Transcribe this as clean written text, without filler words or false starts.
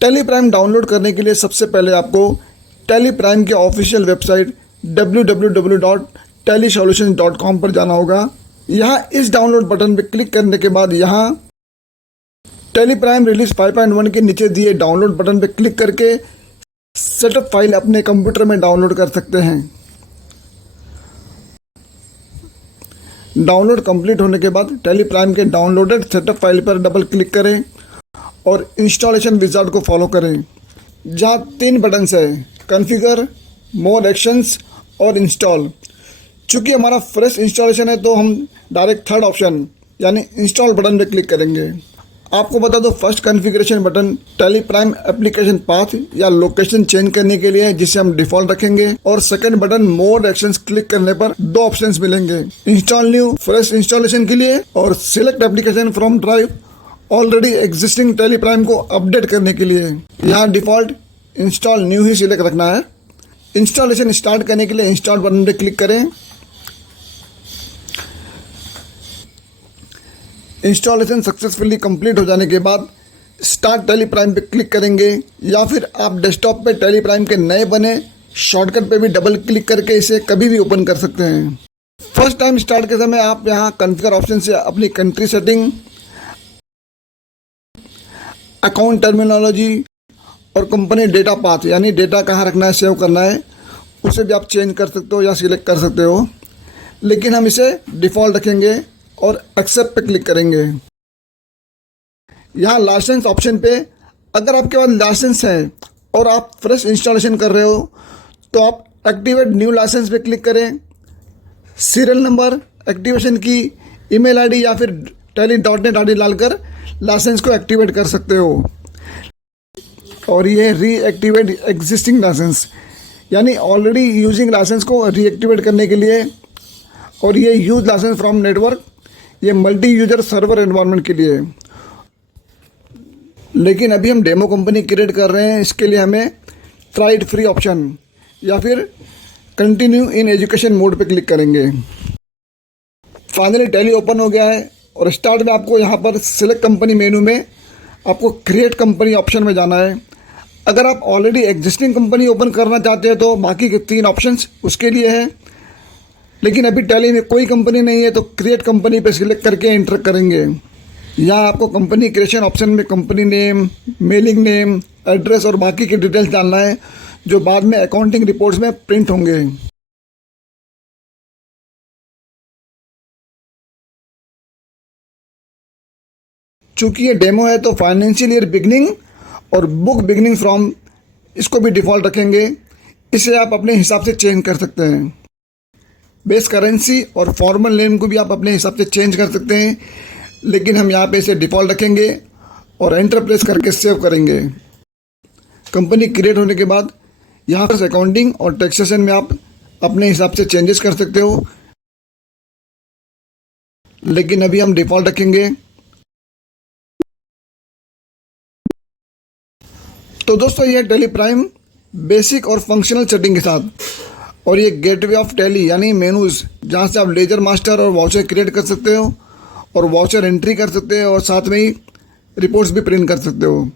Tally Prime download करने के लिए सबसे पहले आपको टेली प्राइम के ऑफिशियल वेबसाइट www.telesolutions.com पर जाना होगा। यहाँ इस डाउनलोड बटन पर क्लिक करने के बाद यहाँ टेली प्राइम रिलीज 5.1 के नीचे दिए डाउनलोड बटन पर क्लिक करके सेटअप फाइल अपने कंप्यूटर में डाउनलोड कर सकते हैं। डाउनलोड कंप्लीट होने के बाद टेली प्राइम के डाउनलोडेड सेटअप फाइल पर डबल क्लिक करें और इंस्टॉलेशन विजार्ड को फॉलो करें, जहाँ 3 बटन्स है, कॉन्फ़िगर, मोर एक्शंस और इंस्टॉल। चूँकि हमारा फ्रेश इंस्टॉलेशन है तो हम डायरेक्ट थर्ड ऑप्शन यानी इंस्टॉल बटन पर क्लिक करेंगे। आपको बता दो, first configuration button Tally Prime application path या लोकेशन चेंज करने के लिए, जिसे हम डिफ़ॉल्ट रखेंगे, और सेकंड बटन मोर एक्शंस क्लिक करने पर 2 ऑप्शंस मिलेंगे, इंस्टॉल न्यू फ्रेश इंस्टॉलेशन के लिए और select application from drive already existing Tally Prime को अपडेट करने के लिए। यहाँ डिफ़ॉल्ट इंस्टॉल न्यू ही सिलेक्ट रखना है। इंस्टॉलेशन स्टार्ट करने के लिए इंस्टॉल बटन पर क्लिक करें। इंस्टॉलेशन सक्सेसफुली कंप्लीट हो जाने के बाद स्टार्ट टेली प्राइम पे क्लिक करेंगे, या फिर आप डेस्कटॉप पे टेली प्राइम के नए बने शॉर्टकट पे भी डबल क्लिक करके इसे कभी भी ओपन कर सकते हैं। फर्स्ट टाइम स्टार्ट के समय आप यहाँ कॉन्फ़िगर ऑप्शन से अपनी कंट्री सेटिंग, अकाउंट टर्मिनोलॉजी और कंपनी डेटा पाथ यानी डेटा कहाँ रखना है, सेव करना है, उसे भी आप चेंज कर सकते हो या सिलेक्ट कर सकते हो, लेकिन हम इसे डिफ़ॉल्ट रखेंगे और एक्सेप्ट पे क्लिक करेंगे। यहाँ लाइसेंस ऑप्शन पे अगर आपके पास लाइसेंस है और आप फ्रेश इंस्टॉलेशन कर रहे हो तो आप एक्टिवेट न्यू लाइसेंस पे क्लिक करें। सीरियल नंबर, एक्टिवेशन की, ईमेल आईडी या फिर tele.net आईडी डालकर लाइसेंस को एक्टिवेट कर सकते हो। और ये रीएक्टिवेट एग्जिस्टिंग लाइसेंस यानी ऑलरेडी यूजिंग लाइसेंस को रीएक्टिवेट करने के लिए, और ये यूज लाइसेंस फ्रॉम नेटवर्क, ये मल्टी यूजर सर्वर एनवायरनमेंट के लिए। लेकिन अभी हम डेमो कंपनी क्रिएट कर रहे हैं, इसके लिए हमें ट्राई इट फ्री ऑप्शन या फिर कंटिन्यू इन एजुकेशन मोड पे क्लिक करेंगे। फाइनली टेली ओपन हो गया है और स्टार्ट में आपको यहाँ पर सिलेक्ट कंपनी मेनू में आपको क्रिएट कंपनी ऑप्शन में जाना है। अगर आप ऑलरेडी एग्जिस्टिंग कंपनी ओपन करना चाहते हैं तो बाकी के 3 ऑप्शंस उसके लिए है, लेकिन अभी टेली में कोई कंपनी नहीं है तो क्रिएट कंपनी पे सिलेक्ट करके एंटर करेंगे। यहाँ आपको कंपनी क्रिएशन ऑप्शन में company name, mailing name, address और बाकी की डिटेल्स डालना है, जो बाद में अकाउंटिंग रिपोर्ट्स में प्रिंट होंगे। चूँकि ये डेमो है तो फाइनेंशियल ईयर बिगनिंग और बुक बिगनिंग फ्रॉम इसको भी डिफ़ॉल्ट रखेंगे। इसे आप अपने हिसाब से चेंज कर सकते हैं। बेस करेंसी और फॉर्मल नेम को भी आप अपने हिसाब से चेंज कर सकते हैं, लेकिन हम यहाँ पे इसे डिफ़ॉल्ट रखेंगे और एंटर प्रेस करके सेव करेंगे। कंपनी क्रिएट होने के बाद यहाँ पर अकाउंटिंग और टैक्सेशन में आप अपने हिसाब से चेंजेस कर सकते हो, लेकिन अभी हम डिफ़ॉल्ट रखेंगे। तो दोस्तों, ये टेली प्राइम बेसिक और फंक्शनल सेटिंग के साथ, और ये गेटवे ऑफ टेली यानी मेनूज़, जहाँ से आप लेजर मास्टर और वाउचर क्रिएट कर सकते हो और वाउचर एंट्री कर सकते हो और साथ में ही रिपोर्ट्स भी प्रिंट कर सकते हो।